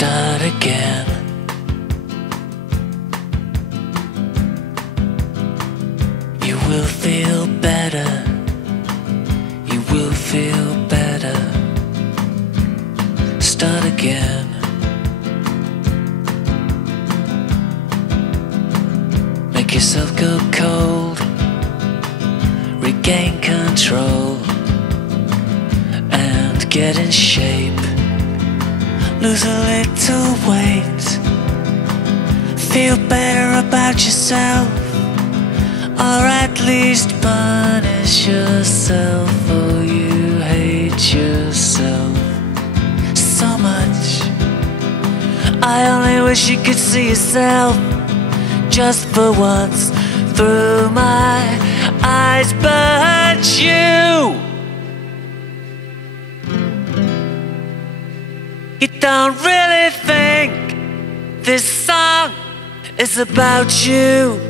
start again. You will feel better. You will feel better. Start again. Make yourself go cold. Regain control and get in shape. Lose a little weight. Feel better about yourself, or at least punish yourself, for you hate yourself so much. I only wish you could see yourself just for once through my eyes, but you don't really think this song is about you.